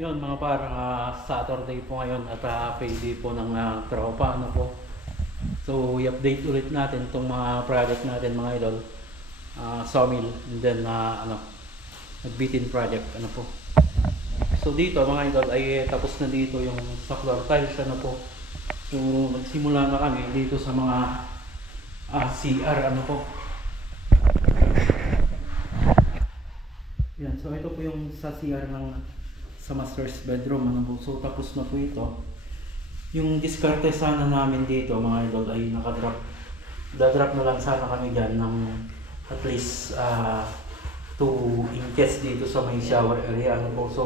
Yun mga par, Saturday po ngayon at payday po ng tropa, ano po. So i-update ulit natin itong mga project natin mga idol. Sawmill and then nagbitin project, ano po. So dito mga idol ay tapos na dito yung sa floor tiles, ano po. So nagsimula na kami dito sa mga CR, ano po. Yan, so ito po yung sa CR sa master's bedroom, ano po. So tapos na po ito. Yung diskarte sana namin dito mga idol ay nakadrop. Dadrop na lang sana kami dyan ng at least 2 inches dito sa may shower area, ano po. So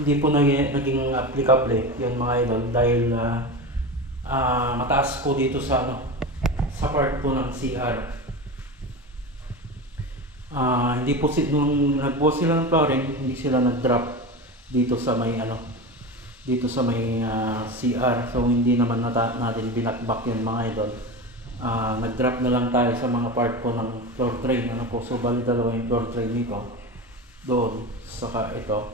hindi po naging applicable yun mga idol dahil mataas po dito sa sa part po ng CR. Hindi po nung nagbuo sila ng flooring, hindi sila nag-drop dito sa may dito sa may CR. So hindi naman natin binakbak yun mga idol. Nag-drop na lang tayo sa mga part po ng floor tray, ano po. So bali dalawa yung floor tray nito doon saka ito.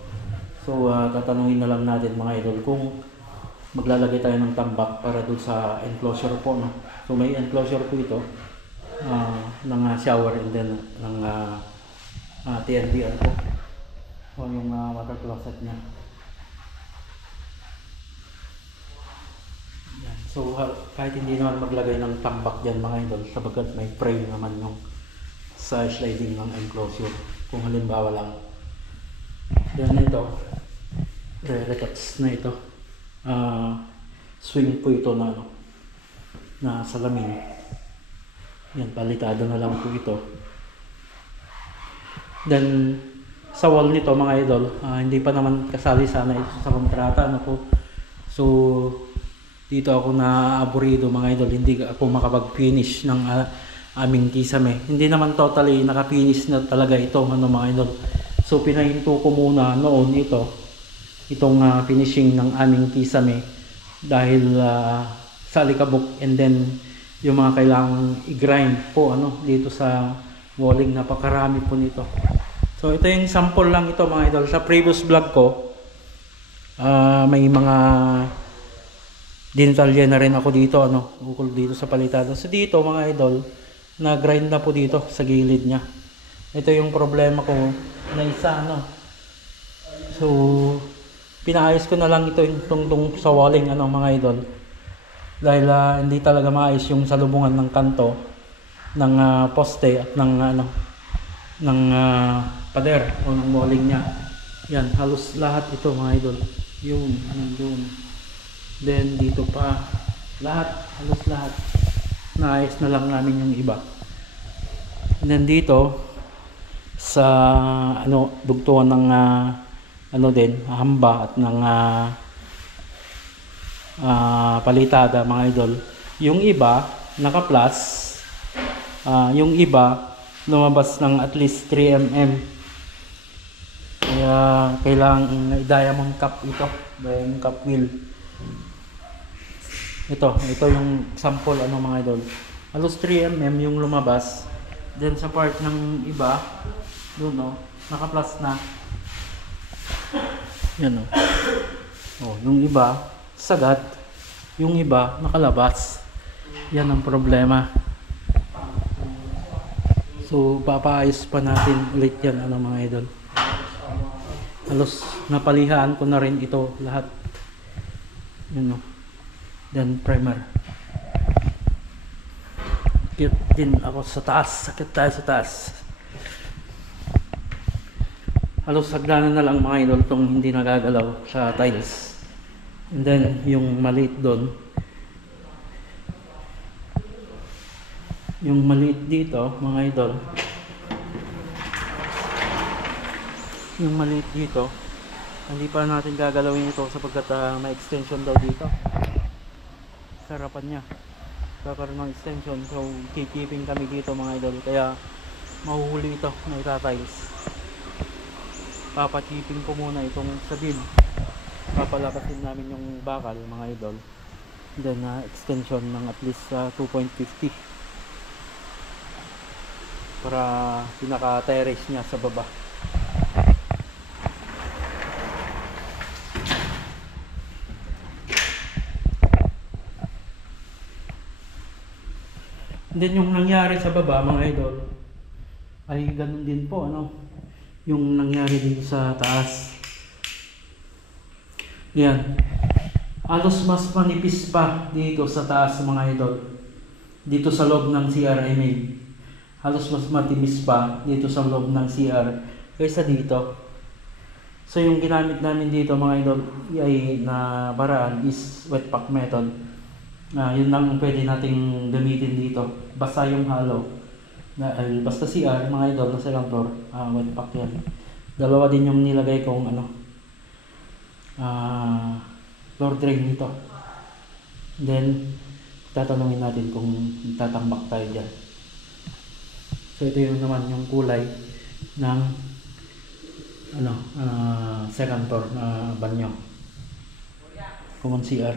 So tatanungin na lang natin mga idol kung maglalagay tayo ng tambak para doon sa enclosure po, no? So may enclosure po ito ng shower and then ng TNBR po o yung water closet niya. Yan. So kahit hindi naman maglagay ng tambak dyan mga idol, sabagat may frame naman yung sa sliding ng enclosure kung halimbawa lang. Then ito re-retouch na ito, swing po ito na salamin. Yan, palitado na lang po ito. Then sa wall nito mga idol, hindi pa naman kasali sana ito sa kontrata, ano po. So dito ako na-aburido mga idol, hindi ako makapag-finish ng aming kisame. Hindi naman totally naka-finish na talaga ito, ano mga idol. So pinahinto ko muna noon itong finishing ng aming kisame dahil sa alikabok, and then yung mga kailangang i-grind po dito sa walling, napakarami po nito. So ito yung sample lang ito mga idol. Sa previous vlog ko may mga dinitalye na rin ako dito, ukol dito sa palitado. So dito mga idol, na grind na po dito sa gilid nya. Ito yung problema ko na isa, so pinaayos ko na lang ito yung tungtong sa walling, mga idol, dahil hindi talaga maayos yung salubungan ng kanto ng poste at ng pader o ng walling nya. Yan, halos lahat ito mga idol, yun, doon, then dito pa, halos lahat naayos na lang namin yung iba. And then dito sa dugtungan ng din hamba at ng palitada mga idol, yung iba naka plus, yung iba lumabas ng at least 3mm, kaya kailangan diamond cap ito, diamond cap wheel. Ito yung sample mga idol, halos 3mm yung lumabas. Then sa part ng iba doon naka plus na yan, yung iba sagat, yung iba nakalabas. Yan ang problema. So papaayos pa natin ulit yan mga idol. Halos napalihaan ko na rin ito lahat, then primer. Sakit din ako sa taas, sakit tayo sa taas. Halos sagdanan na lang mga idol itong hindi nagagalaw sa tiles. And then yung maliit doon, yung maliit dito mga idol, yung maliit dito hindi pa natin gagalawin ito sapagkat may extension daw dito sa harapan nya, kakaroon ng extension. So keeping kami dito mga idol, kaya mahuhuli ito na itatiles. Papachiping ko muna itong sa bin, papalabasin namin yung bakal mga idol, then extension ng at least 2.50 para pinaka terrace nya sa baba. Then yung nangyari sa baba mga idol ay ganun din po ano yung nangyari dito sa taas. Yan. Halos mas manipis pa dito sa taas mga idol. Dito sa loob ng CR I mean. Halos mas matimis pa dito sa loob ng CR kaysa dito. So yung ginamit namin dito mga idol ay na paraan is wet pack method. Yun lang pwede nating gamitin dito. Basta yung hollow. Basta CR mga idol na second floor. Wet pack yan. Dalawa din yung nilagay kong ano. Floor drain nito. Then tatanungin natin kung tatambak tayo dyan. So ito yung naman yung kulay ng ano, second floor na banyo. Common CR.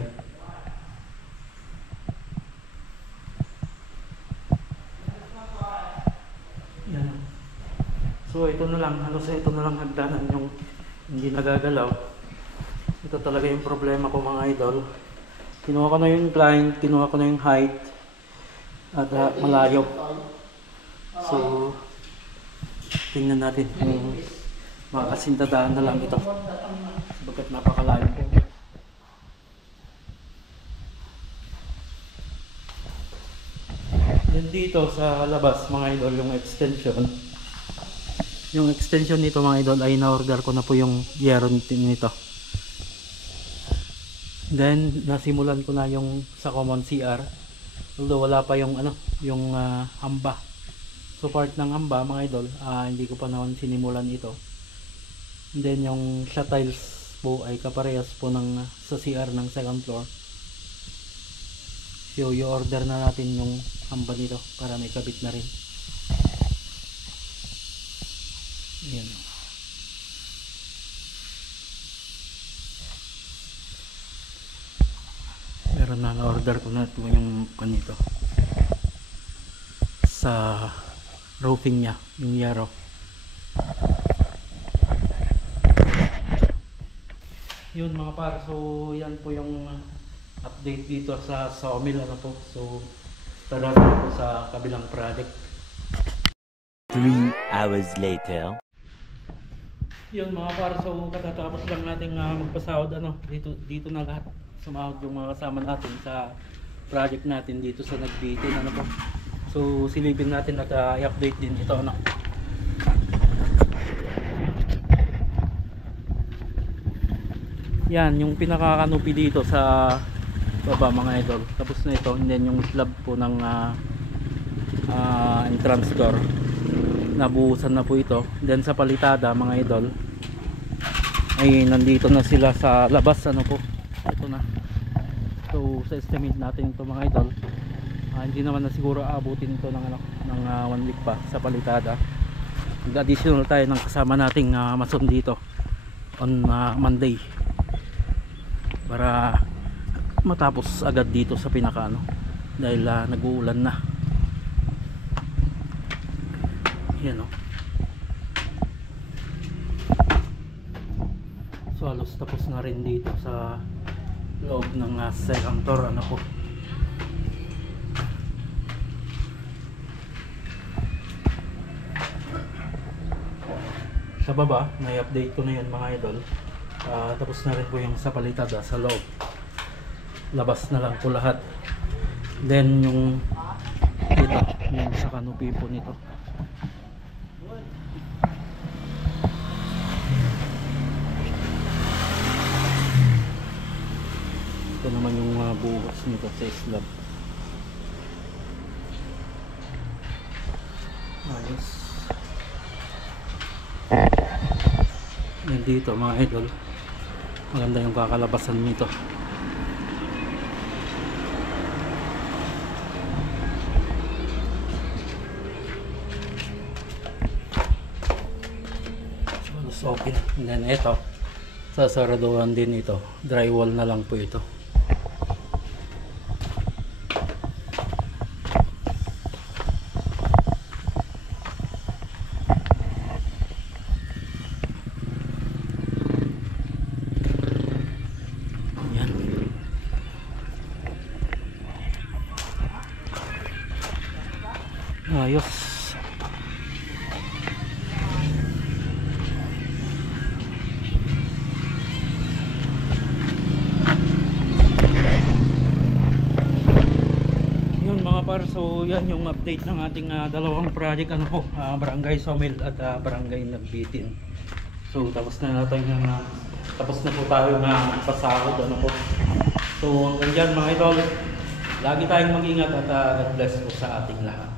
Yan. So ito na lang, halos ito na lang hagdanan yung hindi nagagalaw. Ito talaga yung problema ko mga idol. Kinuha ko na yung client, kinuha ko na yung height at malayo. So tingnan natin kung makakasintadaan na lang ito bakit napakalayo po. Then dito sa labas mga idol yung extension nito mga idol ay na-order ko na po yung yero nito. Then nasimulan ko na yung sa common CR, although wala pa yung ano yung hamba. So part ng hamba mga idol, hindi ko pa naman sinimulan ito. And then yung sa tiles po ay kaparehas po ng sa CR ng second floor. So i-order na natin yung hamba nito para may kabit na rin. Ayan. Meron na order ko na ito yung kanito sa roofing niya, yung yero. Yun mga par, so yan po yung update dito sa sawmill ano po. So tara po sa kabilang project. 3 hours later. Yun mga par, so katatapos lang nating magpasahod ano, dito na lahat sumahod yung mga kasama natin sa project natin dito sa Nagbitin ano po. So silipin natin at i-update din ito ano. Yan yung pinaka-canopy dito sa baba mga idol. Tapos na ito, and then yung slab po ng entrance door nabuhusan na po ito. Then sa palitada mga idol ay nandito na sila sa labas ano po. Ito na. So sa estimate natin ito mga idol, hindi naman na siguro aabutin ito ng ano ng 1 week pa sa palitada. Additional tayo ng kasama nating mason dito on Monday para matapos agad dito sa pinaka ano dahil nag-uulan na. Yan o. So halos tapos na rin dito sa loob ng second floor ano po. Sa baba, na-update ko na yun mga idol. Tapos na rin po yung sa palitada sa loob. Labas na lang po lahat. Then yung dito, yung sa canopy po nito. Ito naman yung buhos nito sa slab. Ayos. Yan dito mga idol, maganda yung kakalabasan nito. So okay na. And then ito, sasaraduhan din ito, drywall na lang po ito. ayos. Yun mga par, so yan yung update ng ating dalawang project, ano po, Barangay Sawmill at Barangay Nagbitin. So tapos na natin tapos na po tayo na pasahod, ano po. So hanggang dyan mga idol, lagi tayong mag-ingat at God bless po sa ating lahat.